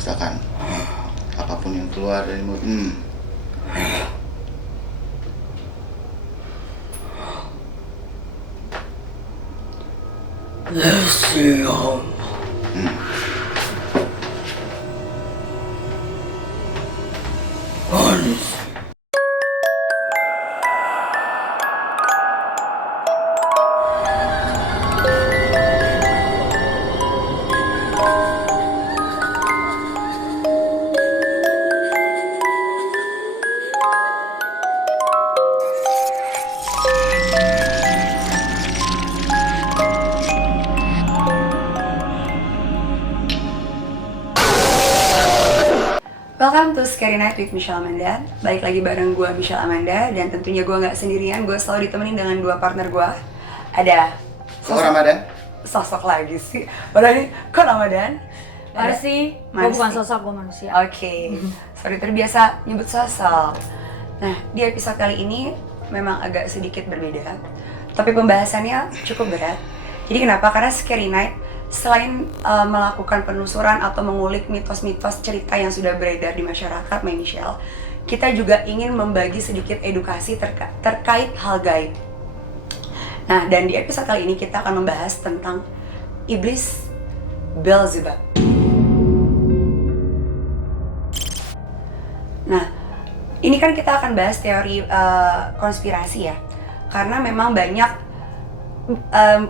Silakan. Apapun yang keluar dari mulut. Lesium. Manis. Welcome to Scary Night with Michelle Amanda. Balik lagi bareng gue Michelle Amanda. Dan tentunya gue gak sendirian, gue selalu ditemenin dengan dua partner gue. Ada Kok Ramadan? sosok lagi sih. Padahal ini kok Ramadan? Marsi, gue bukan sosok, gue manusia. Oke, sorry terbiasa nyebut sosok. Nah, di episode kali ini memang agak sedikit berbeda, tapi pembahasannya cukup berat. Jadi kenapa? Karena Scary Night selain melakukan penelusuran atau mengulik mitos-mitos cerita yang sudah beredar di masyarakat, My Michelle, kita juga ingin membagi sedikit edukasi terkait hal gaib. Nah, dan di episode kali ini kita akan membahas tentang iblis Beelzebub. Nah, ini kan kita akan bahas teori konspirasi ya, karena memang banyak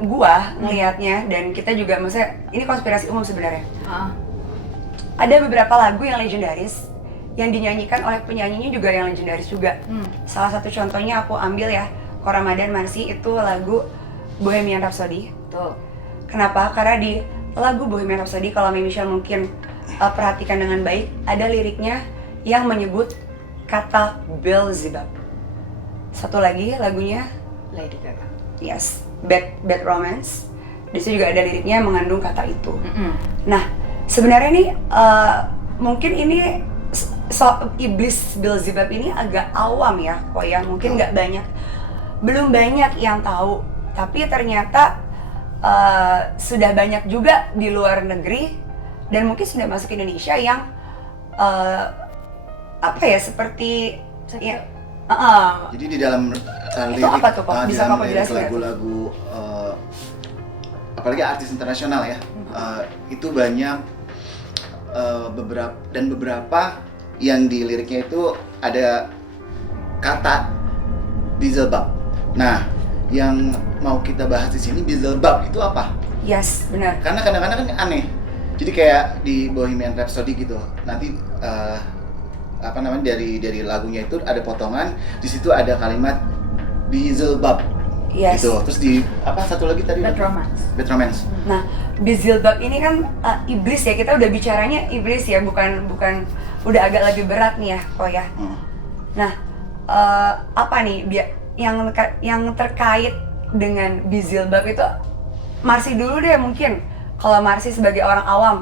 gua ngelihatnya, dan kita juga, maksudnya ini konspirasi umum sebenarnya. Ada beberapa lagu yang legendaris yang dinyanyikan oleh penyanyinya juga yang legendaris juga. Salah satu contohnya aku ambil ya, Ko Ramadan Marsi, itu lagu Bohemian Rhapsody. Tuh. Kenapa? Karena di lagu Bohemian Rhapsody, kalau Michelle mungkin perhatikan dengan baik, ada liriknya yang menyebut kata Beelzebub. Satu lagi lagunya Lady Gaga. Yes, Bad Romance. Di situ juga ada liriknya yang mengandung kata itu. Nah, sebenarnya ini mungkin ini iblis Beelzebub ini agak awam ya, kok ya, mungkin belum banyak yang tahu. Tapi ternyata sudah banyak juga di luar negeri dan mungkin sudah masuk ke Indonesia yang seperti ya, Jadi di dalam itu apa tuh, Pak? Bisa Bapak lirik jelasin nggak? lagu-lagu apalagi artis internasional ya, itu banyak beberapa yang di liriknya itu ada kata Beelzebub. Nah, yang mau kita bahas di sini, Beelzebub itu apa? Yes, benar. Karena kadang-kadang kan aneh. Jadi kayak di Bohemian Rhapsody gitu, nanti dari lagunya itu ada potongan, di situ ada kalimat Beelzebub. Yes. Gitu. Terus di satu lagi tadi? Bad Romance. Bad Romance. Nah, Beelzebub ini kan iblis ya, kita udah bicaranya iblis ya, bukan udah agak lebih berat nih ya, kok ya. Nah, apa nih yang terkait dengan Beelzebub itu? Marsi dulu deh mungkin. Kalau Marsi sebagai orang awam,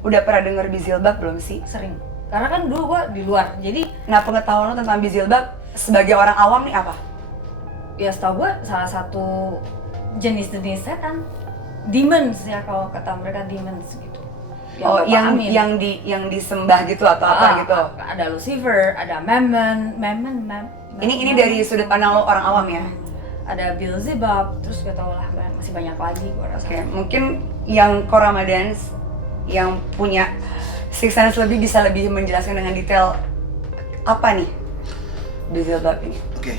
udah pernah denger Beelzebub belum sih? Sering. Karena kan dulu gue di luar, jadi Nah, pengetahuan lo tentang Beelzebub sebagai orang awam nih apa? ya setahu gue salah satu jenis-jenis setan, demons ya, kalau kata mereka demons gitu. Yang disembah gitu atau apa gitu? Ada Lucifer, ada Mammon. Ini dari sudut pandang lo orang awam ya? Ada Beelzebub, terus gak tau lah, masih banyak lagi gue rasa. Oke, mungkin yang Ko Ramadan yang punya Six Sense bisa lebih menjelaskan dengan detail apa nih Beelzebub ini? Oke,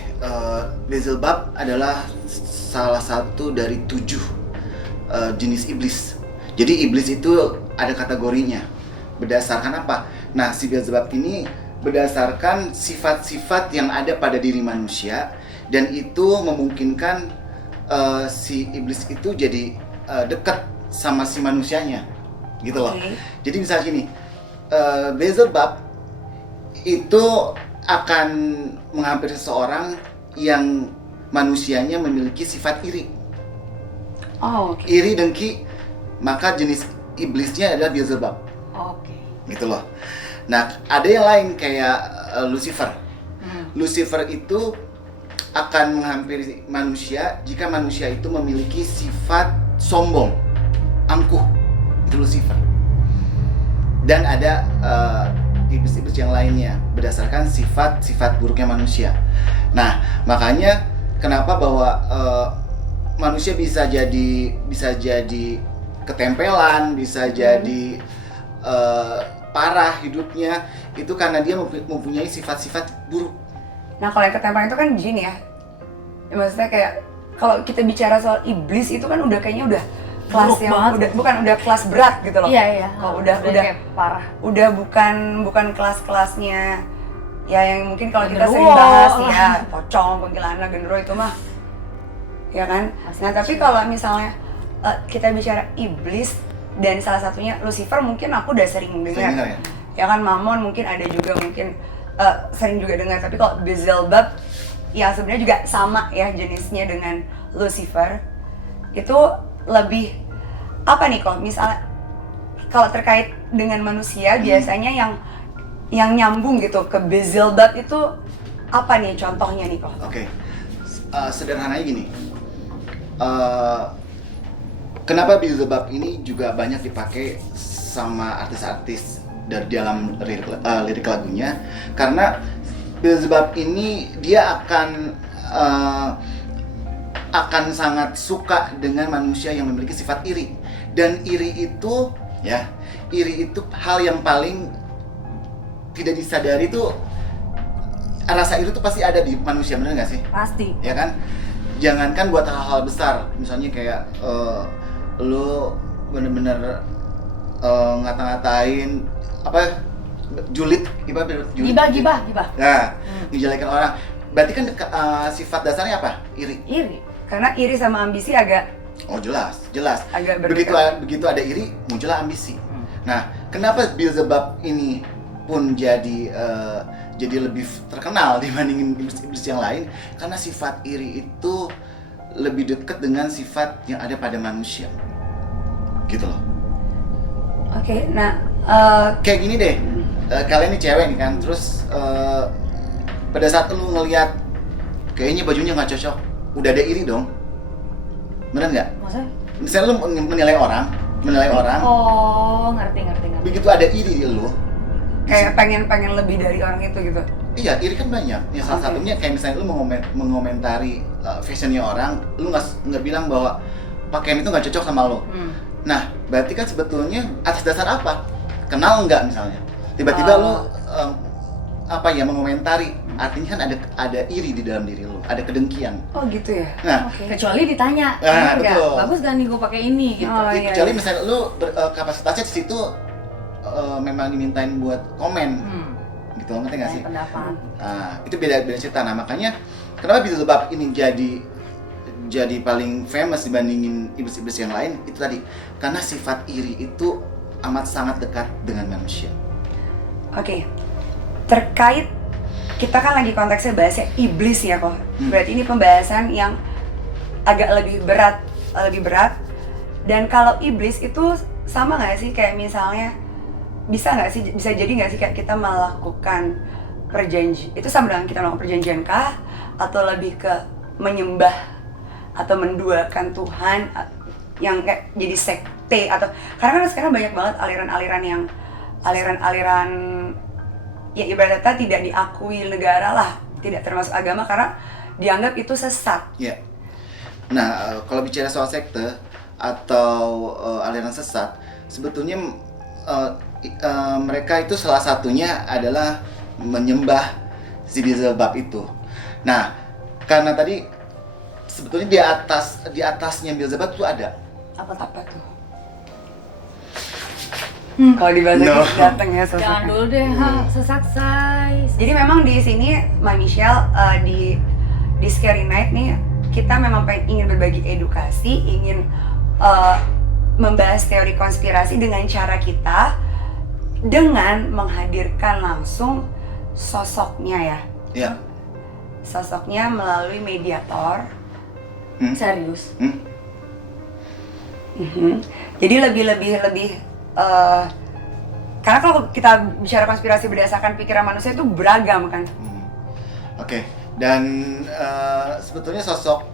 Beelzebub adalah salah satu dari 7 jenis iblis. Jadi iblis itu ada kategorinya. Berdasarkan apa? Nah, si Beelzebub ini berdasarkan sifat-sifat yang ada pada diri manusia, dan itu memungkinkan si iblis itu jadi dekat sama si manusianya, gitu loh. Okay. Jadi misalnya gini, Beelzebub itu akan menghampiri seseorang yang manusianya memiliki sifat iri. Oh, oke. Iri, dengki, maka jenis iblisnya adalah Beelzebub. Oke. Gitu loh. Nah, ada yang lain kayak Lucifer. Lucifer itu akan menghampiri manusia jika manusia itu memiliki sifat sombong. angkuh, itu Lucifer. Dan ada iblis-iblis yang lainnya berdasarkan sifat-sifat buruknya manusia. Nah, makanya kenapa bahwa manusia bisa jadi ketempelan, bisa jadi parah hidupnya, itu karena dia mempunyai sifat-sifat buruk. Nah kalau yang ketempelan itu kan jin ya. Ya, maksudnya kayak kalau kita bicara soal iblis itu kan udah kayaknya udah kelas Buruk yang banget. bukan kelas berat gitu loh. Iya. Kalau udah kayak parah. udah bukan kelas-kelasnya ya yang mungkin kalau kita sering Genderuwo. bahas ya pocong, kuntilanak, genderuwo itu mah ya kan. Nah tapi kalau misalnya kita bicara iblis dan salah satunya Lucifer, mungkin aku udah sering dengar. Sering dengar ya? Ya kan, Mammon mungkin ada juga, mungkin sering juga dengar. Tapi kalau Beelzebub yang sebenarnya juga sama ya jenisnya dengan Lucifer, itu lebih apa nih kok? Misalnya kalau terkait dengan manusia biasanya yang nyambung gitu ke Beelzebub itu apa nih contohnya nih kok? Oke. Sederhananya gini. Kenapa Beelzebub ini juga banyak dipakai sama artis-artis dari dalam lirik lagunya? Karena Beelzebub ini dia akan sangat suka dengan manusia yang memiliki sifat iri. Dan iri itu hal yang paling tidak disadari tuh, rasa iri tuh pasti ada di manusia, bener nggak sih? Pasti. Ya kan? Jangankan buat hal-hal besar, misalnya kayak lo bener-bener ngata-ngatain apa, julid, gibah. Nah, ngejelekan orang. Berarti kan sifat dasarnya apa? Iri. Karena iri sama ambisi agak Oh jelas. Agak Begitu ada iri, muncullah ambisi. Nah, kenapa Beelzebub ini pun jadi lebih terkenal dibandingin iblis-iblis yang lain? Karena sifat iri itu lebih dekat dengan sifat yang ada pada manusia, gitu loh. Oke, nah Kayak gini deh, kalian nih cewek nih kan, terus pada saat lu ngelihat kayaknya bajunya nggak cocok, udah ada iri dong, bener nggak? Maksudnya? Misalnya lu menilai orang, Oh, ngerti. begitu ada iri di lu, kayak pengen lebih dari orang itu gitu. iya, iri kan banyak. Ya salah Oke. satunya kayak misalnya lu mengomentari fashionnya orang, lu nggak bilang bahwa pakaian itu nggak cocok sama lo. Nah, berarti kan sebetulnya atas dasar apa? Kenal nggak misalnya? Tiba-tiba lu mengomentari, artinya kan ada iri di dalam diri lu, ada kedengkian. Oh gitu ya. Nah, Kecuali ditanya, Nah, "Bener nggak? betul. Bagus gak nih gue pakai ini?" gitu. Oh, iya, kecuali iya. misalnya lu kapasitasnya di situ memang dimintain buat komen, gitu, ngerti nggak sih? Pendapat. Nah, itu beda cerita. Nah, makanya kenapa Beelzebub ini jadi paling famous dibandingin iblis-iblis yang lain, itu tadi karena sifat iri itu amat sangat dekat dengan manusia. Oke. Terkait kita kan lagi konteksnya bahasnya iblis ya kok. Berarti ini pembahasan yang agak lebih berat. Dan kalau iblis itu sama nggak sih kayak misalnya bisa jadi nggak sih kayak kita melakukan perjanjian itu sama dengan kita melakukan perjanjian kah, atau lebih ke menyembah atau menduakan Tuhan yang kayak jadi sekte, atau karena kan sekarang banyak banget aliran ya ibarat kata tidak diakui negara lah, tidak termasuk agama karena dianggap itu sesat. Ya. Nah, kalau bicara soal sekte atau aliran sesat, sebetulnya mereka itu salah satunya adalah menyembah si Beelzebub itu. Nah, karena tadi sebetulnya di atasnya Beelzebub itu ada Apa tuh? Kalau dibahas No. datang ya Jangan sosoknya. dulu deh, sesat say. Jadi memang di sini, Mbak Michelle, di Scary Night nih, kita memang ingin berbagi edukasi, ingin membahas teori konspirasi dengan cara kita, dengan menghadirkan langsung sosoknya ya. Ya. Sosoknya melalui mediator. Serius. Jadi lebih karena kalau kita bicara konspirasi berdasarkan pikiran manusia itu beragam kan. Oke. Dan sebetulnya sosok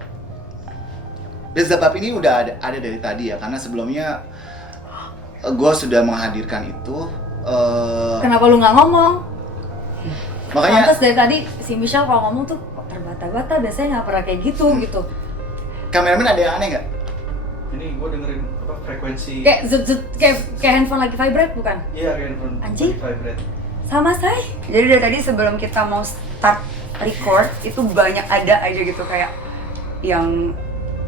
Bezel Bab ini udah ada dari tadi ya, karena sebelumnya gue sudah menghadirkan itu. Kenapa lu nggak ngomong? Makanya Pantes dari tadi si Michelle kalau ngomong tuh kok terbata-bata, biasanya nggak pernah kayak gitu gitu. kameramen ada yang aneh nggak? Ini gue dengerin apa frekuensi. Kayak zut kayak handphone lagi vibrate bukan? Iya, kayak handphone Anjing. vibrate. Sama saya. Jadi dari tadi sebelum kita mau start record itu banyak ada aja gitu kayak yang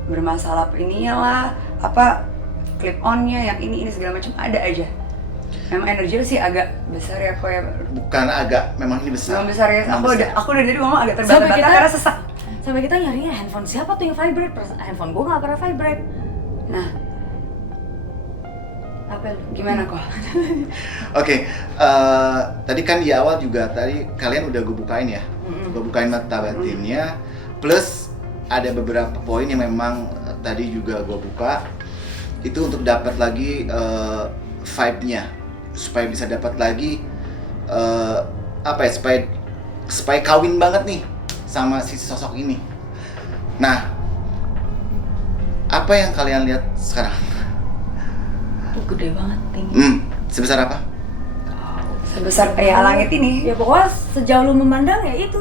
bermasalah ininya lah, apa clip onnya, yang ini segala macam ada aja. Memang energi sih agak besar ya kok ya. Bukan agak, memang ini besar. Memang besar ya. Memang besar. Aku udah dari ngomong agak Sampai terbata-bata kita- karena sesak. Sampai kita nyarinya handphone siapa tuh yang vibrate? Handphone gue nggak pernah vibrate. Nah, Apa lu? gimana kok? Oke, tadi kan di awal juga tadi kalian udah gue bukain ya, gue bukain mata batinnya, plus ada beberapa poin yang memang tadi juga gue buka, itu untuk dapat lagi vibe-nya, supaya bisa dapat lagi apa ya, supaya kawin banget nih sama si sosok ini. Nah, apa yang kalian lihat sekarang? Gede banget tinggi. Sebesar apa? Sebesar kayak langit ini. Ya pokoknya sejauh lu memandang ya itu.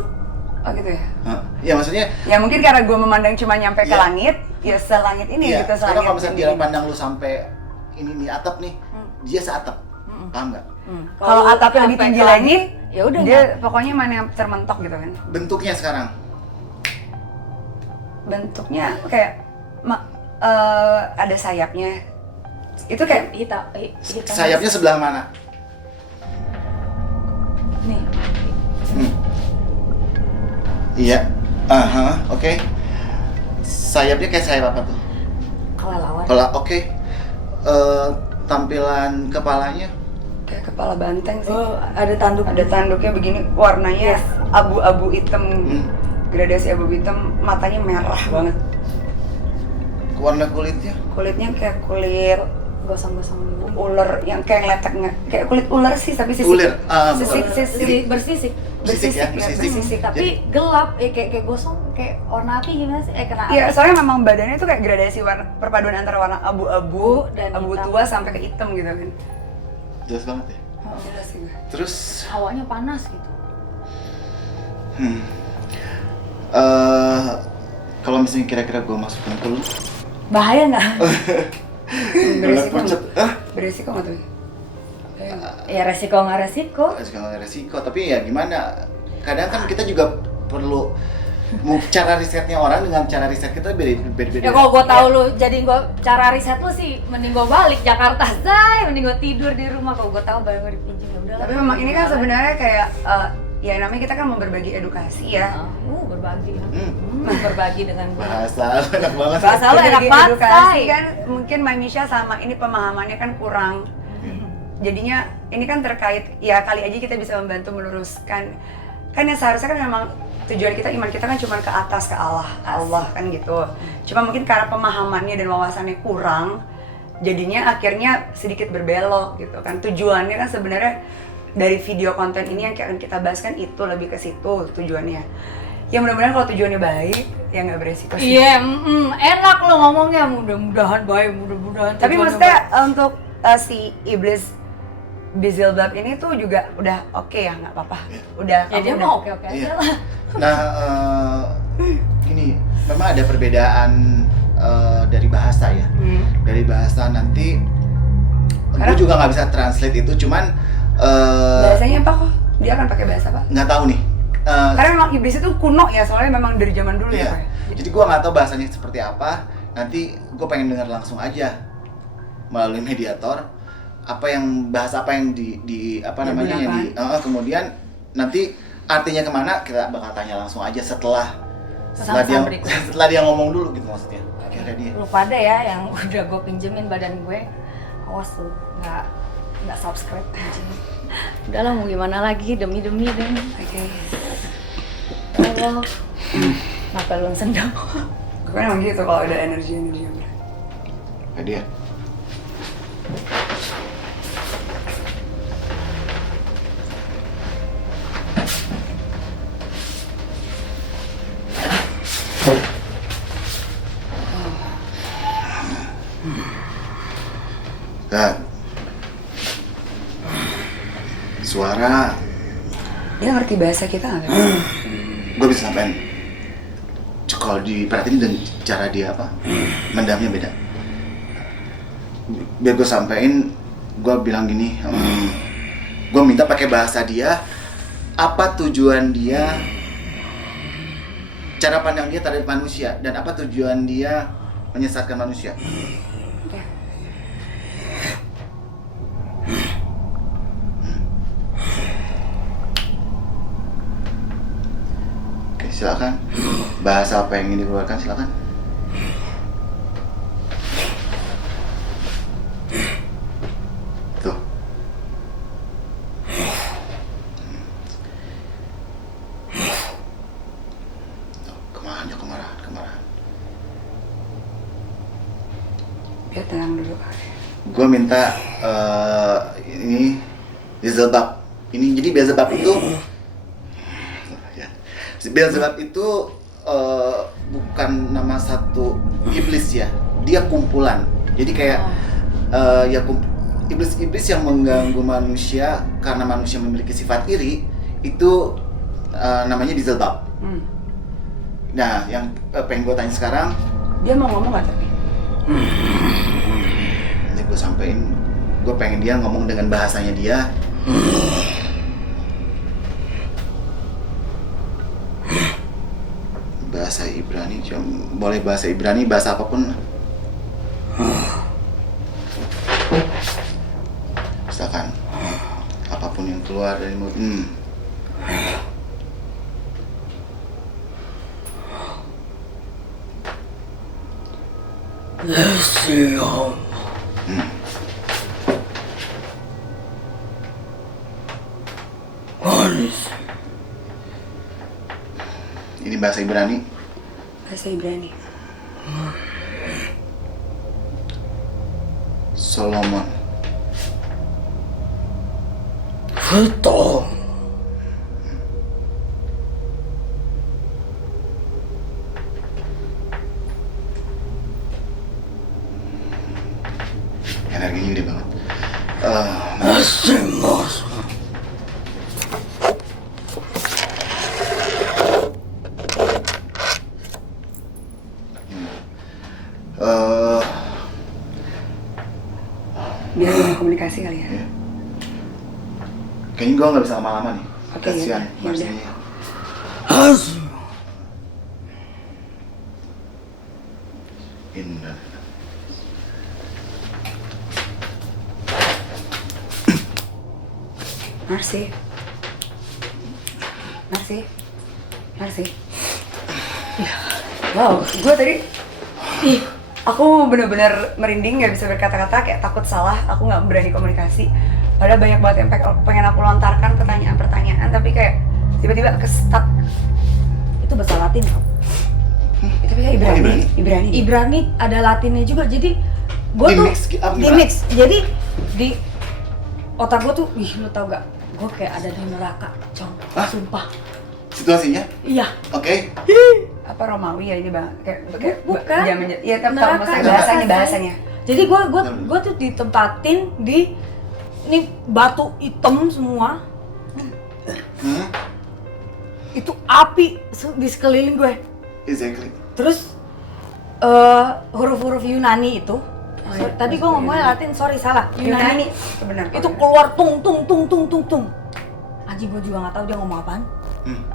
Oh gitu ya. Ya maksudnya Ya mungkin karena gue memandang cuma nyampe ke Iya. langit, ya selangit ini iya, gitu, karena selangit kalau misalnya ini. dia pandang lu sampai ini nih atap nih, dia seatap, paham nggak? Kalau atapnya lebih sampai tinggi ke lagi, langit, ya udah dia pokoknya mana yang termentok gitu kan. Bentuknya sekarang, Bentuknya kayak ada sayapnya. Itu kayak hitam. sayapnya sebelah mana? Nih. Iya, oke. Sayapnya kayak sayap apa tuh? Kelelawar. Kalau oke, tampilan kepalanya, kayak kepala banteng sih. Oh, ada tanduk. Ada tanduknya begini, warnanya Yes. abu-abu hitam, gradasi gradasi abu hitam, matanya merah banget. warna kulitnya, Kulitnya kayak kulit Gosong-gosong dulu. ular yang kayak ngeletek, kayak kulit ular sih tapi sisik. ular, Sisik. Bersisik. bersisik ya, Bersisik, bersisik. bersisik. Tapi gelap, kayak gosong, kayak warna api gimana sih? Kena Iya, api. soalnya memang badannya tuh kayak gradasi warna, perpaduan antara warna abu-abu Dan abu hitam. tua sampai ke hitam gitu kan. jelas banget ya. Jelas sih gue. Terus, Hawanya panas gitu. kalau misalnya kira-kira gue masukin ke lu, Bahaya nggak? Beresiko pucet, nggak? Beresiko nggak tuh? Ya resiko nggak resiko. resiko, tapi ya gimana? Kadang kan kita juga perlu cara risetnya orang dengan cara riset kita beda-beda. Ya kalau gue tahu lu, jadi gue cara riset lu sih, mending gue balik Jakarta, say, mending gue tidur di rumah. Kalau gue tahu bayar gue dipinjam ya udah. Tapi memang ini kan sebenarnya kayak ya namanya kita kan mau berbagi edukasi ya. Berbagi, berbagi dengan gue. Bahasa lu enak banget. Bahasa lu enak Berbagi banget, edukasi say. kan mungkin Mbak Misha sama ini pemahamannya kan kurang. Jadinya ini kan terkait ya kali aja kita bisa membantu meluruskan. Kan yang seharusnya kan memang tujuan kita, iman kita kan cuma ke atas, ke Allah kan gitu. Cuma mungkin karena pemahamannya dan wawasannya kurang, jadinya akhirnya sedikit berbelok gitu kan. Tujuannya kan sebenarnya dari video konten ini yang akan kita bahas kan itu lebih ke situ tujuannya. Ya mudah-mudahan kalau tujuannya baik, ya nggak beresiko sih. Iya, enak lo ngomongnya, mudah-mudahan baik, mudah-mudahan. Tapi tujuannya maksudnya baik. untuk si iblis Beelzebub ini tuh juga udah oke ya, nggak apa-apa. Udah Ya dia kamu mau udah- oke-oke Iya. aja lah. Nah, ini memang ada perbedaan dari bahasa ya. Dari bahasa nanti, Karena- gue juga nggak bisa translate itu, cuman Bahasanya apa kok? Dia akan pakai bahasa apa? nggak tahu nih. Karena memang iblis itu kuno ya, soalnya memang dari zaman dulu ya, Iya. Pak. Jadi gue nggak tahu bahasanya seperti apa. Nanti gue pengen dengar langsung aja melalui mediator bahasa apa yang di apa namanya yang di kemudian nanti artinya kemana kita bakal tanya langsung aja setelah dia Pesan-pesan berikut. setelah dia ngomong dulu gitu maksudnya. Akhirnya dia. Lu pada ya yang udah gue pinjemin badan gue, awas tuh nggak subscribe anjing. Udahlah mau gimana lagi, demi demi. Oke. Allah, kenapa lu sendal? Gue kan emang gitu kalau ada energi. Kayak dia. Dan suara Dia ngerti bahasa kita nggak? gue bisa sampein. Kalau diperhatiin dan cara dia mendamnya beda. Biar gue sampein, gue bilang gini, gue minta pakai bahasa dia, apa tujuan dia, cara pandang dia terhadap manusia, dan apa tujuan dia menyesatkan manusia. Oke. Oke, silakan. Bahasa apa yang ingin dikeluarkan, silakan. Tuh. Tuh, kemarahan. Biar tenang dulu. Gue minta ini Beelzebub. Ini jadi Beelzebub itu ya. Beelzebub itu bukan nama satu iblis ya. Dia kumpulan. Jadi kayak iblis-iblis yang mengganggu manusia karena manusia memiliki sifat iri itu namanya Beelzebub. Nah, yang pengen gue tanya sekarang, Dia mau ngomong nggak tapi? nanti gue sampein, gue pengen dia ngomong dengan bahasanya dia. Bahasa Ibrani, boleh bahasa Ibrani, bahasa apapun. Misalkan apapun yang keluar dari mulut. Ini bahasa Ibrani. Bahasa Ibrani. Solomon. Energinya gede banget. Biar lebih komunikasi kali ya. Kayaknya gue nggak bisa lama-lama nih. Oke, Kasihan ya udah. Marsinya. Indah. Marsi. Wow, gue tadi, aku bener-bener merinding, nggak bisa berkata-kata, kayak takut salah, aku nggak berani komunikasi. Padahal banyak banget yang pengen aku lontarkan pertanyaan-pertanyaan, tapi kayak tiba-tiba ke-stuck. Itu bahasa Latin kok. Itu kayak Ibrani. Ibrani ada Latinnya juga, jadi gue tuh Di-mix. Jadi di otak gue tuh, lu tau gak? Gue kayak ada di neraka, Cong. Hah? Sumpah. Situasinya? Iya. Oke. Apa Romawi ya ini bang? Kayak Bukan. Zaman ya tapi Neraka, maksudnya bahasanya. Jadi gue tuh ditempatin di ini batu hitam semua. Itu api di sekeliling gue. Exactly. Terus huruf-huruf Yunani itu. Tadi gue ngomongnya Latin, sorry salah. Yunani. Benar. Itu keluar tung. Anjing, gue juga nggak tahu dia ngomong apaan.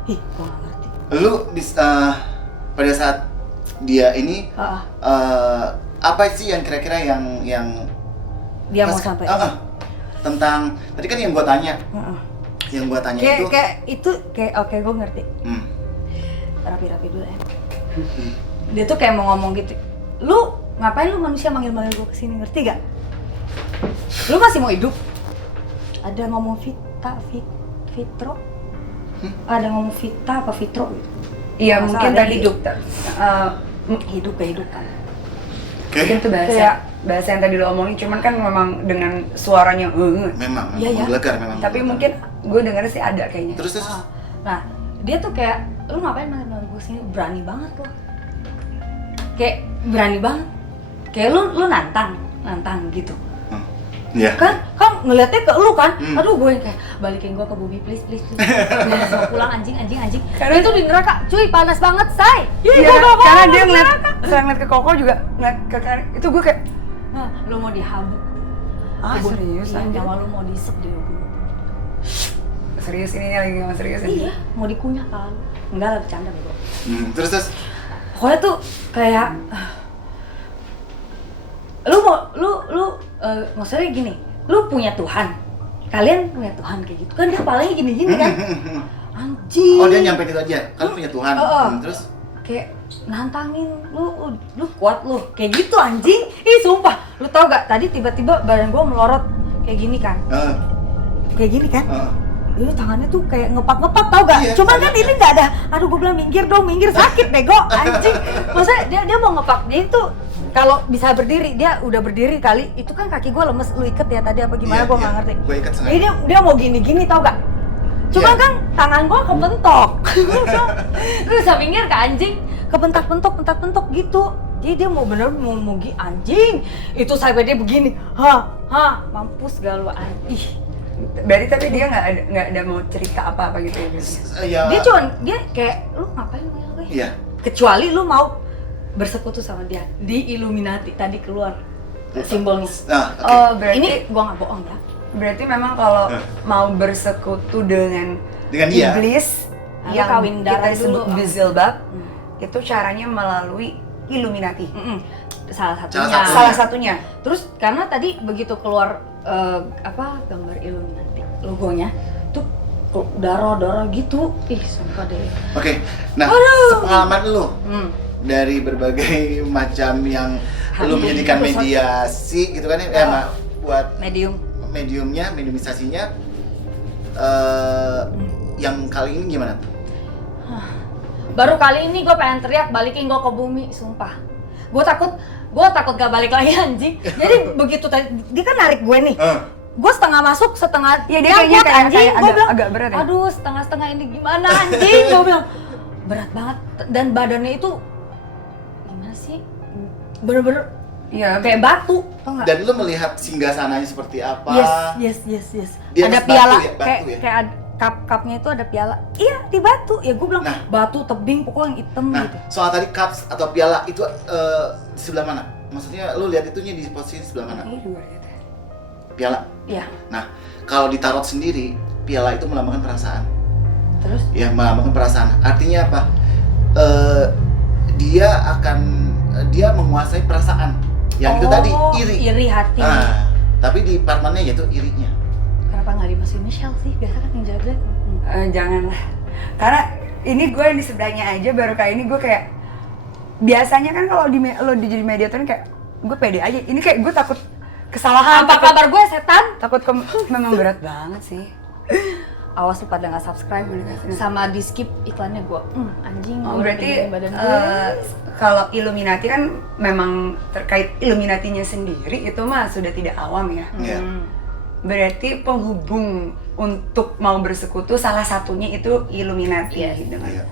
Ih, gue nggak ngerti. Lu pada saat dia ini apa sih yang kira-kira yang Dia mau sampai. Tentang tadi kan yang gua tanya. Yang gua tanya itu Oke, gue ngerti. Rapi-rapi dulu ya. Dia tuh kayak mau ngomong gitu. Lu ngapain lu manusia manggil-manggil gue kesini, ngerti gak? Lu masih mau hidup? Ada ngomong Fitro? Ada ngomong Vita apa Fitro gitu? Iya mungkin tadi hidup. Hidup kan. Oke. Mungkin itu bahasa yang tadi lo omongin, cuman kan memang dengan suaranya Memang Iya, menggelegar memang. tapi mungkin gue dengar sih ada kayaknya. Terus. Nah, dia tuh kayak, lu ngapain manggil gue sini? Berani banget lo. Kayak berani banget. Kayak lu nantang gitu. Iya. Kan ngeliatnya ke lu kan. Hmm. Aduh gue yang kayak balikin gue ke bumi please. Gue mau pulang anjing. Karena itu di neraka, cuy panas banget say. Iya, karena dia selain ngeliat ke Koko juga ngeliat ke kanan. Itu gue kayak, Nah, lu mau dihabuk. serius Iya, anjir. nyawa lu mau disep di bumi. Serius ini lagi nggak serius ini. Iya, mau dikunyah kan. Enggak lah, bercanda bego. Terus Pokoknya tuh kayak lu maksudnya gini, lu punya Tuhan. Kalian punya Tuhan kayak gitu. Kan dia palanya gini-gini kan. Anjing. oh dia nyampein itu aja, kan punya Tuhan. Terus Kayak nantangin lu kuat lu. Kayak gitu anjing. Ih sumpah, lu tau gak tadi tiba-tiba badan gua melorot kayak gini kan. Kayak gini kan. Lu tangannya tuh kayak ngepak-ngepak tau gak? Iya, Cuman kan sakit, ini gak ada. Aduh gue bilang minggir dong, minggir sakit bego anjing. Maksudnya dia mau ngepak. Dia itu kalau bisa berdiri, dia udah berdiri kali. Itu kan kaki gue lemes, lu iket ya tadi apa gimana Iya, gue iya. nggak ngerti. Gua iket sengaja. Jadi dia mau gini-gini tau gak? Cuman Iya. kan tangan gue kebentok. Lu bisa minggir ke anjing, kebentak-bentok gitu. Jadi dia mau bener mau anjing. Itu sampai dia begini. Mampus gak lu anjing. Berarti tapi dia nggak ada mau cerita apa gitu ya guys. Ya, Dia kayak lu ngapain manggil gue? Iya. Kecuali lu mau bersekutu sama dia di Illuminati tadi keluar simbolnya. Nah, oke. Oh berarti Ini gua nggak bohong ya. berarti memang kalau mau bersekutu dengan Dia. iblis Harus yang kawin darah kita sebut dulu. Beelzebub, itu caranya melalui Illuminati. Salah satunya. Salah Salah satunya. Terus karena tadi begitu keluar gambar Illuminati logonya tuh darah gitu. Ih sumpah deh. Oke. Nah, sepengalaman lu dari berbagai macam yang lu menjadikan mediasi gitu kan ya, buat mediumisasinya yang kali ini gimana? Baru kali ini gue pengen teriak balikin gue ke bumi, sumpah. Gue takut gak balik lagi anjing. Jadi begitu tadi dia kan narik gue nih. Gue setengah masuk, setengah Ya dia kayaknya nyangkut, anjing. Gue bilang agak berat ya. aduh setengah ini gimana anjing. Gue bilang berat banget dan badannya itu gimana sih? Bener-bener Iya, kayak batu, tau nggak? Dan lu melihat singgasananya seperti apa? Yes. Di Ada atas piala, batu ya? Batu kayak ya? kayak cup-cupnya itu ada piala. Iya di batu. Ya gue bilang Nah. batu tebing pokoknya yang hitam Nah, gitu. soal tadi cups atau piala itu di sebelah mana? Maksudnya lu lihat itunya di posisi sebelah mana? ini dua gitu. Piala. Iya. Nah, kalau di tarot sendiri, piala itu melambangkan perasaan. Terus? Ya, melambangkan perasaan. Artinya apa? Dia menguasai perasaan. Yang itu tadi iri. Iri hati. Tapi di part mana yaitu irinya. Kenapa nggak dimasukin Michelle sih? Biasa kan yang jelek-jelek. Janganlah. Karena ini gue yang di sebelahnya aja baru kali ini gue kayak biasanya kan kalau lo jadi mediator kayak gue pede aja. Ini kayak gue takut kesalahan. Apa kabar gue setan? Takut memang berat banget sih. Awas lu pada nggak subscribe sama di skip iklannya gue. Anjing. Oh, gua udah berarti pinggirin badan gue. kalau Illuminati kan memang terkait Illuminatinya sendiri itu mah sudah tidak awam ya. Iya. Berarti penghubung untuk mau bersekutu salah satunya itu Illuminati Yes. gitu kan. Iya.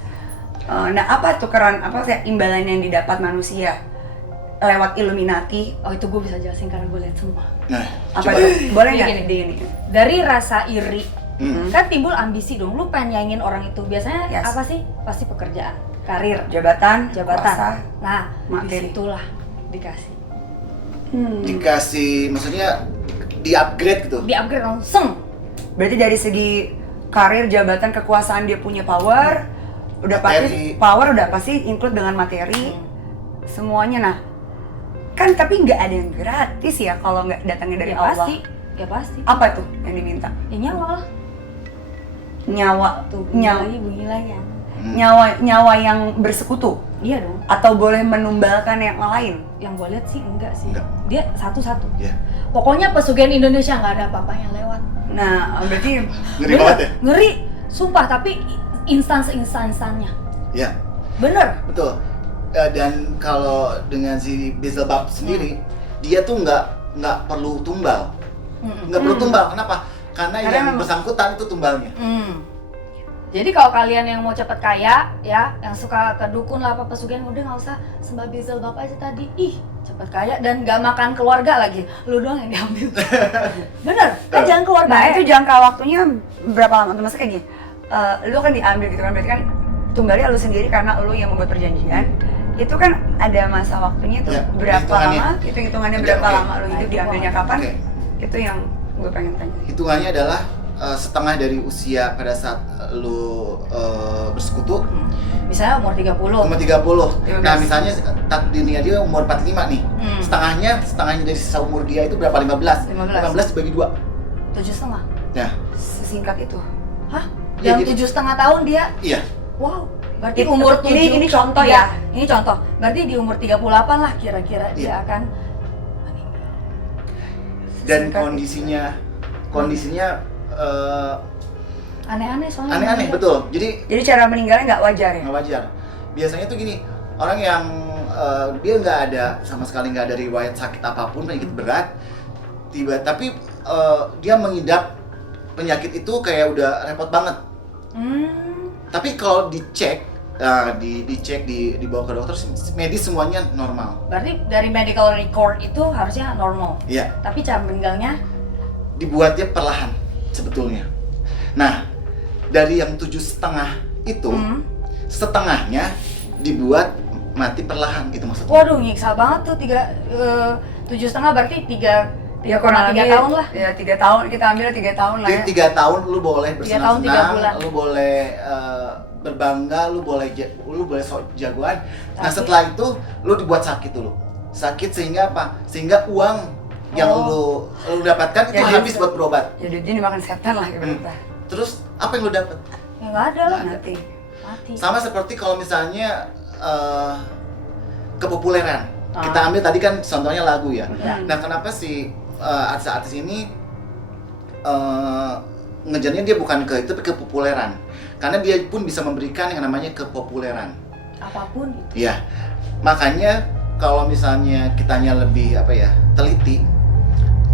Nah apa tukeran apa sih imbalan yang didapat manusia lewat Illuminati? Oh itu gue bisa jelasin karena gue lihat semua. Nah, Apa coba. tuh? Boleh nggak Gini. di ini? Dari rasa iri, Hmm. kan timbul ambisi dong. Lu pengen nyaingin orang itu. Biasanya Yes. apa sih? Pasti pekerjaan, karir, Jabatan, jabatan. kuasa. Nah, materi. disitulah dikasih. Dikasih, maksudnya di-upgrade gitu. Di upgrade langsung. Berarti dari segi karir, jabatan, kekuasaan dia punya power, udah pasti Materi. power udah pasti include dengan materi, semuanya. Nah, kan tapi nggak ada yang gratis ya kalau nggak datangnya dari Ya Allah. pasti, ya pasti. Apa tuh yang diminta? Ya nyawa lah. Nyawa, Tuh, bunyi nyawa, lagi, bunyi lagi. nyawa yang bersekutu Iya dong. atau boleh menumbalkan yang lain. Yang gue lihat sih enggak sih. Enggak. Dia satu-satu. Iya. Pokoknya pesugihan Indonesia nggak ada apa-apanya lewat. Nah, berarti Ngeri banget ya? Ngeri. Sumpah, tapi instansinya. Iya. Bener. Betul. Dan kalau dengan si Beelzebub sendiri, dia tuh nggak perlu tumbal. Nggak perlu tumbal. Kenapa? Karena yang memang- bersangkutan itu tumbalnya. Jadi kalau kalian yang mau cepet kaya ya, yang suka ke dukun lah apa pesugihan, udah nggak usah sembah Beelzebub aja tadi. Ih, cepet kaya dan nggak makan keluarga lagi. Lu doang yang diambil. Bener, kan jangan keluarga. Nah itu jangka waktunya berapa lama tuh? Maksudnya kayak gini, lu kan diambil gitu kan, berarti kan tumbalnya lu sendiri karena lu yang membuat perjanjian. Itu kan ada masa waktunya tuh Ya, berapa hitungannya. lama, hitungannya Oke, berapa oke. lama lu hidup, diambilnya kapan? Oke. Itu yang gue pengen tanya. Hitungannya adalah setengah dari usia pada saat lu bersekutu. Misalnya umur 30. Umur 30. Nah, 15. misalnya takdirnya dia umur 45 nih. Setengahnya dari sisa umur dia itu berapa? 15. 15 dibagi 2. 7,5. Nah, Sesingkat itu. Hah? Ya, Yang jadi- 7,5 tahun dia? iya. Wow. Berarti Ini- umur ini 7 contoh ya. Ini contoh. Berarti di umur 38 lah kira-kira dia Iya. akan Dan Singkat. kondisinya aneh-aneh soalnya. aneh-aneh, betul. Jadi Jadi cara meninggalnya nggak wajar ya? nggak wajar. Biasanya tuh gini, orang yang dia nggak ada sama sekali nggak ada riwayat sakit apapun, penyakit berat, tapi dia mengidap penyakit itu kayak udah repot banget. Tapi kalau dicek, dibawa ke dokter medis semuanya normal. Berarti dari medical record itu harusnya normal. Iya, Tapi cara meninggalnya dibuatnya perlahan sebetulnya. Nah, dari yang 7,5 itu, setengahnya dibuat mati perlahan gitu maksudnya. waduh nyiksa banget tuh 7,5 berarti 3 Ya kurang 3 lebih tahun lah. Ya 3 tahun, kita ambil 3 tahun lah Jadi ya. 3 tahun lu boleh 3 tahun, 3 bersenang-senang, bulan. lu boleh berbangga, lu boleh sok jagoan. Nah, Tapi- setelah itu lu dibuat sakit dulu. Sakit sehingga apa? Sehingga uang yang lu dapatkan itu Ya, habis dia- buat berobat. Ya dia dimakan setan lah ibaratnya. Terus apa yang lu dapat? Ya nggak ada lah. Mati. Mati. Sama seperti kalau misalnya kepopuleran. Ah. Kita ambil tadi kan contohnya lagu ya. Ya. Nah, kenapa si artis-artis ini ngejarnya dia bukan ke itu tapi kepopuleran? Karena dia pun bisa memberikan yang namanya kepopuleran. Apapun itu. Iya. Makanya kalau misalnya kitanya lebih teliti,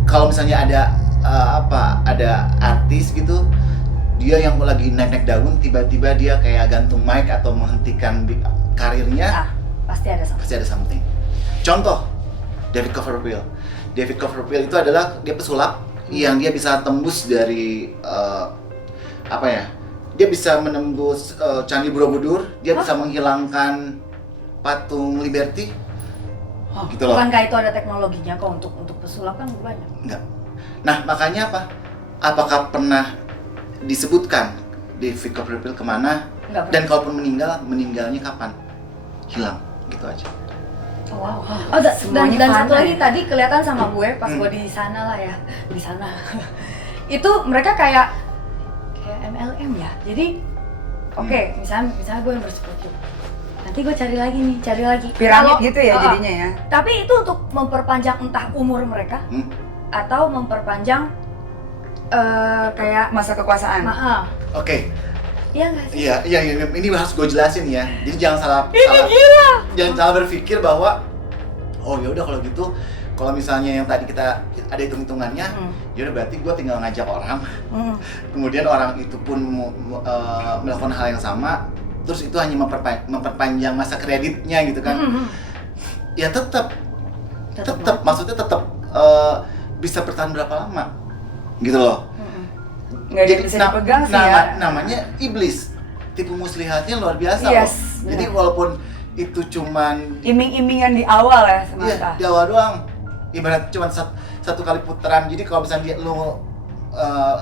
kalau misalnya ada artis gitu, dia yang lagi naik-naik daun, tiba-tiba dia kayak gantung mic atau menghentikan karirnya, Pasti ada sama. pasti ada something. Contoh, David Copperfield. David Copperfield itu adalah dia pesulap yang dia bisa tembus dari dia bisa menembus Candi Borobudur, dia bisa menghilangkan patung Liberty. Gitu loh. Bukankah itu ada teknologinya kok untuk pesulap kan banyak. Enggak. Nah, makanya apa? Apakah pernah disebutkan David Copperfield kemana? Enggak Dan kalaupun meninggalnya kapan? Hilang, gitu aja. Wow. Oh, dan Semuanya satu fana lagi ya? tadi kelihatan sama gue pas gue di sana lah ya, di sana. Itu mereka kayak MLM ya. Jadi oke, misalnya gue yang bersekutu. Nanti gue cari lagi. Piramid Kalau- gitu ya jadinya ya. Tapi itu untuk memperpanjang entah umur mereka atau memperpanjang kayak Masa kekuasaan. Oke. iya nggak sih? Iya, ini harus gue jelasin ya. Jadi jangan salah jangan salah berpikir bahwa oh ya udah kalau gitu, kalau misalnya yang tadi kita ada hitung-hitungannya, ya udah berarti gue tinggal ngajak orang, kemudian orang itu pun melakukan hal yang sama, terus itu hanya memperpanjang masa kreditnya gitu kan. Ya tetap maksudnya tetap bisa bertahan berapa lama gitu loh. Nggak ada yang bisa dipegang sih ya. Namanya iblis, tipu muslihatnya luar biasa Yes, loh. Jadi benar. walaupun itu cuman Iming-imingan di awal ya iya, semata. di awal doang, ibarat cuma satu kali putaran. Jadi kalau misalnya lu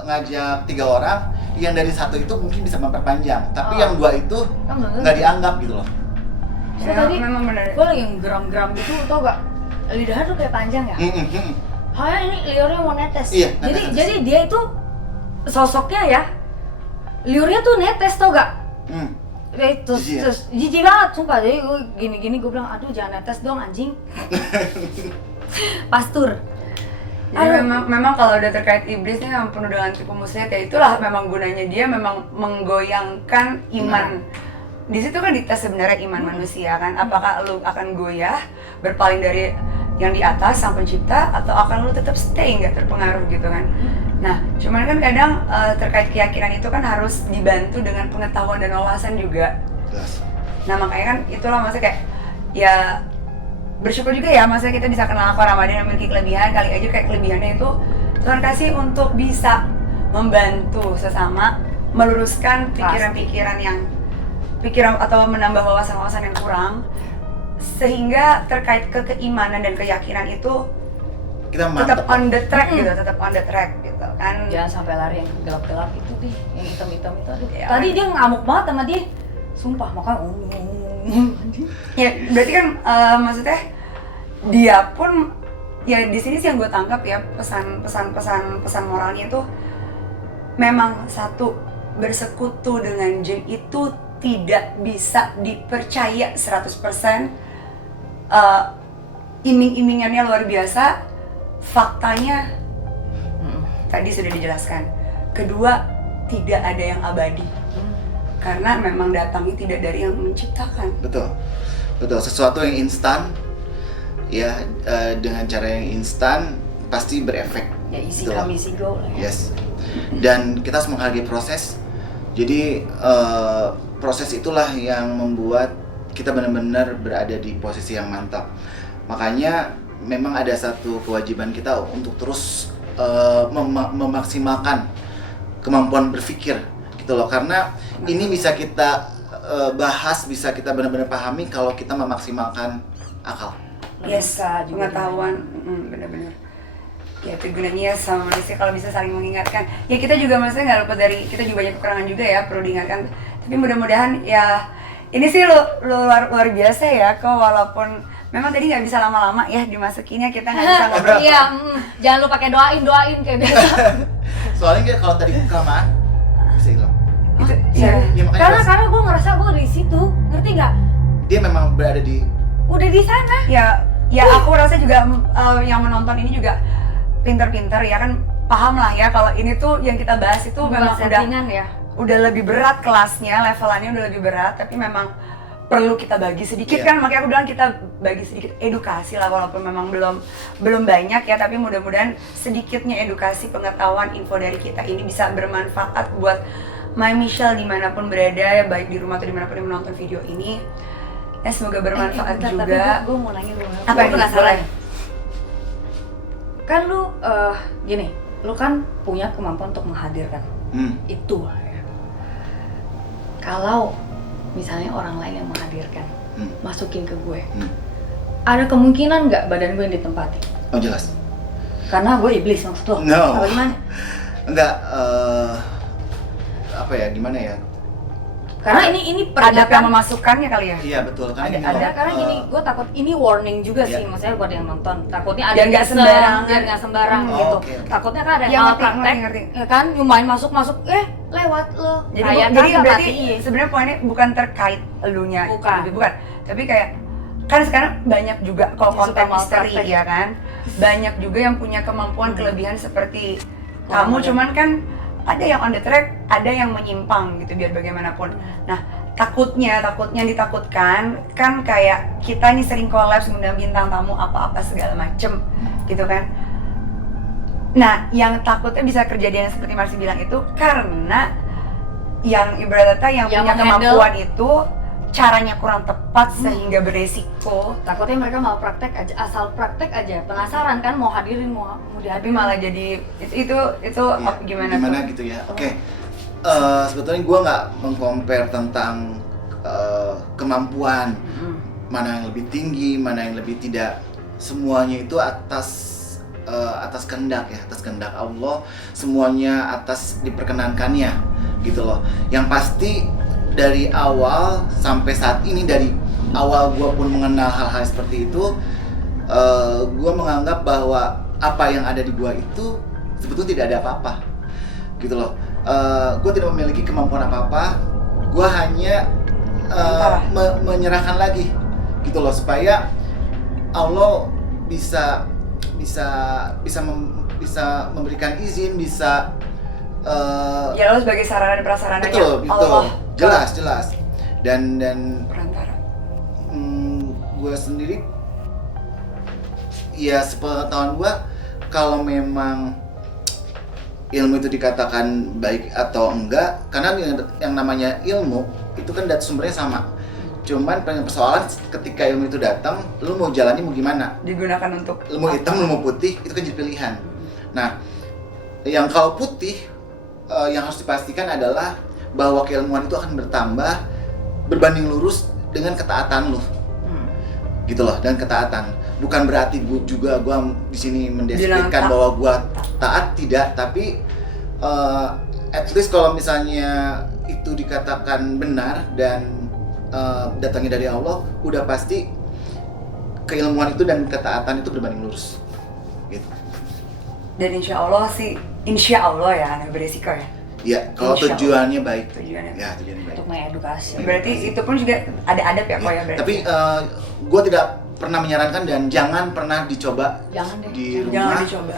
ngajak 3 orang, yang dari satu itu mungkin bisa memperpanjang, tapi yang 2 itu nggak dianggap gitu loh. So, Ya, tadi memang benar. gue lagi geram-geram gitu, tau gak? Lidahnya tuh kayak panjang ya? Kayak ini liurnya mau netes. Iya, jadi netes. jadi dia itu sosoknya ya, liurnya tuh netes tau gak? Terus Jijik ya? terus jijik banget sumpah. Jadi gue gini gue bilang aduh jangan netes dong anjing. Pastur. Jadi Aduh. memang kalau udah terkait iblis nih yang penuh dengan tipu muslihat, ya itulah memang gunanya dia memang menggoyangkan iman. Di situ kan dites sebenarnya iman manusia kan, apakah lu akan goyah berpaling dari yang di atas sang pencipta atau akan lu tetap stay nggak terpengaruh gitu kan. Nah cuman kan kadang terkait keyakinan itu kan harus dibantu dengan pengetahuan dan wawasan juga. Jelas. Nah makanya kan itulah maksudnya kayak ya bersyukur juga ya maksudnya kita bisa kenal Ko Ramadhan yang memiliki kelebihan, kali aja kayak kelebihannya itu Tuhan kasih untuk bisa membantu sesama meluruskan pikiran-pikiran atau menambah wawasan-wawasan yang kurang, sehingga terkait keimanan dan keyakinan itu Kita tetap mantap. on the track gitu, tetap on the track gitu kan. Jangan sampai lari yang gelap-gelap itu deh, yang hitam-hitam itu. Aduh. Ya, Tadi dia ngamuk banget sama dia. Sumpah, makanya Ya berarti kan maksudnya dia pun ya di sini sih yang gue tangkap ya pesan moralnya itu memang satu, bersekutu dengan jin itu tidak bisa dipercaya 100%. Iming-imingannya luar biasa, faktanya tadi sudah dijelaskan. Kedua, tidak ada yang abadi karena memang datangnya tidak dari yang menciptakan. Betul. Sesuatu yang instan, ya dengan cara yang instan pasti berefek. ya easy Itulah. come easy go lah ya. Yes. Dan kita harus menghargai proses. Jadi proses itulah yang membuat kita benar-benar berada di posisi yang mantap. Makanya memang ada satu kewajiban kita untuk terus memaksimalkan kemampuan berpikir gitu loh. Karena ini bisa kita bahas, bisa kita benar-benar pahami kalau kita memaksimalkan akal. Yes, Logika juga pengetahuan, benar-benar. Ya itu gunanya sama manusia kalau bisa saling mengingatkan. Ya kita juga maksudnya nggak luput dari, kita juga banyak kekurangan juga ya, perlu diingatkan. Tapi mudah-mudahan ya, ini sih luar biasa ya, kok walaupun memang tadi nggak bisa lama-lama ya dimasukinnya, kita nggak bisa ngobrol. Iya, jangan lupa pakai doain kayak biasa. Soalnya kan kalau tadi kelamaan bisa hilang. Itu, Iya. Ya, makanya Karena gue ngerasa gue di situ, ngerti nggak? dia memang berada di Udah di sana. Ya aku rasa juga yang menonton ini juga pinter-pinter ya kan, paham lah ya kalau ini tuh yang kita bahas itu Bukan memang settingan ya. udah lebih berat kelasnya, levelannya udah lebih berat, tapi memang perlu kita bagi sedikit Iya. kan, makanya aku bilang kita bagi sedikit edukasi lah, walaupun memang belum banyak ya, tapi mudah-mudahan sedikitnya edukasi, pengetahuan, info dari kita ini bisa bermanfaat buat My Michelle dimanapun berada ya, baik di rumah atau dimanapun yang menonton video ini. Ya semoga bermanfaat Bentar, juga. Tapi gue mau nanya dulu. Apa Gua yang penasaran? boleh? Kan lu gini, lu kan punya kemampuan untuk menghadirkan itu ya. Kalau misalnya orang lain yang menghadirkan, masukin ke gue, ada kemungkinan nggak badan gue yang ditempati? Oh jelas. Karena gue iblis maksud lo? No. Apa gimana? Enggak, apa ya, gimana ya? Karena ini Ada yang peringatan. memasukkannya kali ya? Iya betul kan. Ada karena gini, gue takut ini warning juga Iya. sih, maksudnya buat yang nonton. Takutnya ada Biar nggak iseng, sembarangan. biar nggak sembarang Oh, gitu. oke. Takutnya kan ada Iya, yang malah ngerti, praktek, ngerti. ya kan? Nyumain masuk, lewat lo. Jadi, Kayak jadi kagak berarti mati. sebenarnya poinnya bukan terkait elunya, Bukan. bukan. Tapi kayak kan sekarang banyak juga kalau Yang suka konten misteri malpraktek. ya kan, banyak juga yang punya kemampuan kelebihan seperti Orang kamu, ada. cuman kan ada yang on the track, ada yang menyimpang gitu biar bagaimanapun. Nah takutnya ditakutkan kan kayak kita nih sering collab mengundang bintang tamu apa-apa segala macem gitu kan. Nah, yang takutnya bisa kejadian seperti Marsi bilang itu karena yang ibarat kata yang Yang punya menghandle. kemampuan itu caranya kurang tepat sehingga beresiko, Takutnya mereka mau praktek aja, asal praktek aja, penasaran kan mau hadirin, mau tapi dihadirin. malah jadi itu Iya, gimana tuh? gitu ya. Oke. Sebetulnya gue nggak mengcompare tentang kemampuan mana yang lebih tinggi, mana yang lebih tidak. Semuanya itu atas kehendak ya, atas kehendak Allah. Semuanya atas diperkenankannya, gitu loh. Yang pasti dari awal sampai saat ini, dari awal gue pun mengenal hal-hal seperti itu, gue menganggap bahwa apa yang ada di gue itu sebetulnya tidak ada apa-apa, gitu loh. Gue tidak memiliki kemampuan apa-apa, gue hanya menyerahkan lagi, gitu loh, supaya Allah bisa memberikan izin, bisa Ya lo sebagai sarana dan prasarana betul, Allah jelas. Dan perantara. gue sendiri ya sepengetahuan gue, kalau memang ilmu itu dikatakan baik atau enggak, karena yang namanya ilmu itu kan sumbernya sama. Cuman persoalan ketika ilmu itu datang, lu mau jalannya mau gimana? Digunakan untuk Lu mau hitam, lu mau putih, itu kan jadi pilihan. Nah, yang kalau putih, yang harus dipastikan adalah bahwa keilmuan itu akan bertambah berbanding lurus dengan ketaatan lu. Gitu loh, dan ketaatan. Bukan berarti gua di sini mendeskripsikan bahwa gua taat, tidak, tapi at least kalau misalnya itu dikatakan benar dan datangnya dari Allah, udah pasti keilmuan itu dan ketaatan itu berbanding lurus. Gitu. Dan insya Allah ya nggak beresiko ya. Ya, kalau Insya tujuannya baik. Tujuannya Ya, tujuannya baik. Untuk mengedukasi. Berarti itu pun juga ada adab ya kok ya berarti. Tapi gue tidak pernah menyarankan dan jangan pernah dicoba Jangan deh. di Jangan rumah, dicoba.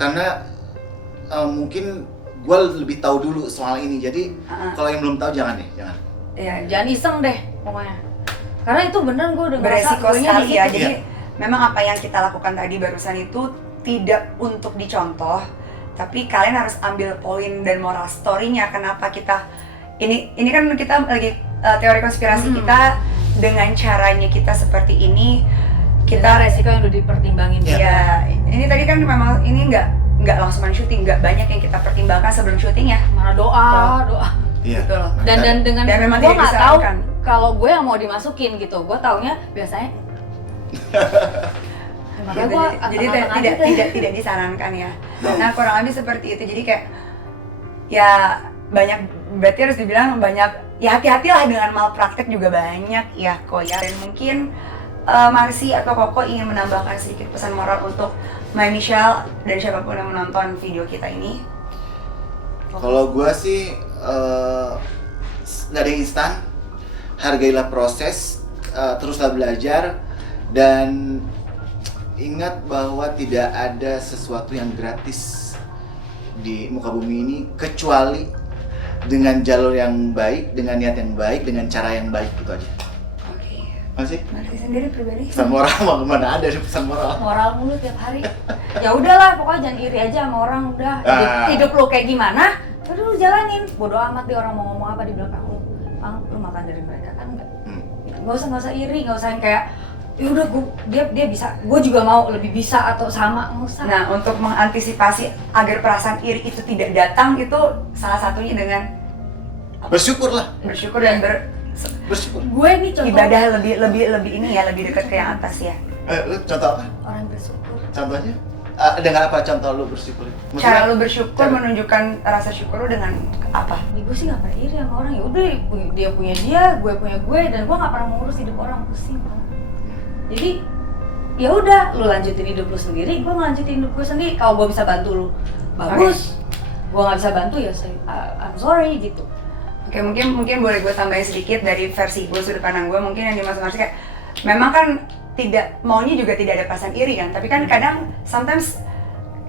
karena mungkin gue lebih tahu dulu soal ini. Jadi kalau yang belum tahu jangan deh, jangan. Ya, Jangan iseng deh pokoknya. Karena itu bener gue udah ngerasa beresiko guenya sekali di ya. situ. Jadi Iya. memang apa yang kita lakukan tadi barusan itu tidak untuk dicontoh, tapi kalian harus ambil poin dan moral story-nya kenapa kita ini kan kita lagi teori konspirasi kita dengan caranya kita seperti ini Kita resiko yang udah dipertimbangin. ya ini tadi kan memang ini nggak langsung main syuting, nggak banyak yang kita pertimbangkan sebelum syuting ya. Mana doa. Iya. Gitu loh. Dan dengan Dan memang gue tidak nggak tahu disarankan. kalau gue yang mau dimasukin gitu. Gue taunya biasanya. Makanya gue Jadi tidak disarankan ya. Nah kurang lebih seperti itu. Jadi kayak ya banyak, berarti harus dibilang banyak ya, hati-hatilah dengan malpraktek juga banyak ya kok ya. Dan mungkin Marsi atau Koko ingin menambahkan sedikit pesan moral untuk My Michelle dan siapapun yang menonton video kita ini. Kalau gue sih nggak ada yang instan, hargailah proses, teruslah belajar, dan ingat bahwa tidak ada sesuatu yang gratis di muka bumi ini kecuali dengan jalur yang baik, dengan niat yang baik, dengan cara yang baik, gitu aja. Oke. Masih? Marsi sendiri pribadi? Pesan moral mana ada pesan moral? moral mulu tiap hari. Ya udahlah, pokoknya jangan iri aja sama orang udah. Hidup lu kayak gimana? Udah lu jalanin. Bodo amat deh orang mau ngomong apa di belakang lu. Lu makan dari mereka kan enggak. Nggak usah iri, nggak usah yang kayak ya udah dia bisa, gue juga mau lebih bisa atau sama, nggak usah. Nah, untuk mengantisipasi agar perasaan iri itu tidak datang, itu salah satunya dengan Bersyukurlah, bersyukur dan bersyukur. Gue nih contoh ibadah lebih ini ya, lebih dekat ke yang atas ya. Lu contoh apa? orang bersyukur. Contohnya? Dengan apa contoh lu bersyukur? Cara lu bersyukur cara- menunjukkan rasa syukur lu dengan apa? Ya, gue sih nggak pernah iri sama orang. Ya udah, dia punya dia, gue punya gue, dan gue nggak pernah ngurus hidup orang, pusing. Jadi ya udah, lu lanjutin hidup lu sendiri, gue ngelanjutin hidup gue sendiri. Kalau gue bisa bantu lu, bagus. Gue nggak bisa bantu ya, I'm sorry gitu. Oke, mungkin boleh gue tambahin sedikit dari versi gue, sudut pandang gue. Mungkin yang dimaksud Marsi kayak memang kan tidak maunya juga tidak ada perasaan iri kan, tapi kan kadang sometimes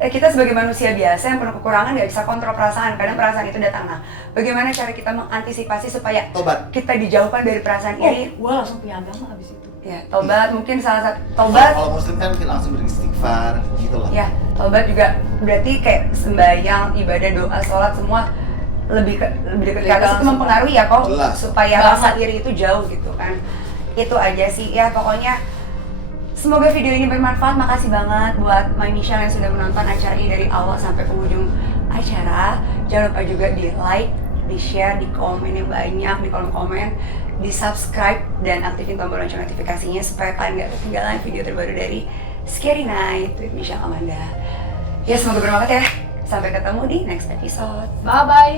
kita sebagai manusia biasa yang penuh kekurangan nggak bisa kontrol perasaan, kadang perasaan itu datang. Nah, bagaimana cara kita mengantisipasi supaya Tobat. kita dijauhkan dari perasaan iri? Gue langsung punya agama abis itu. Ya, tobat mungkin salah satu tobat. Kalau muslim kan langsung beristighfar gitu loh. Ya, tobat juga berarti kayak sembahyang, ibadah, doa, sholat semua lebih dekat ke atas, itu mempengaruhi ya kok Jelas. supaya Banget. rasa iri itu jauh gitu kan. Itu aja sih ya, pokoknya semoga video ini bermanfaat. Makasih banget buat My Michelle yang sudah menonton acara ini dari awal sampai penghujung acara. Jangan lupa juga di like, di share, di komen yang banyak, di kolom komen, di subscribe dan aktifin tombol lonceng notifikasinya supaya kalian gak ketinggalan video terbaru dari Scary Night with Michelle Amanda. Ya semoga bermanfaat ya. Sampai ketemu di next episode. Bye bye.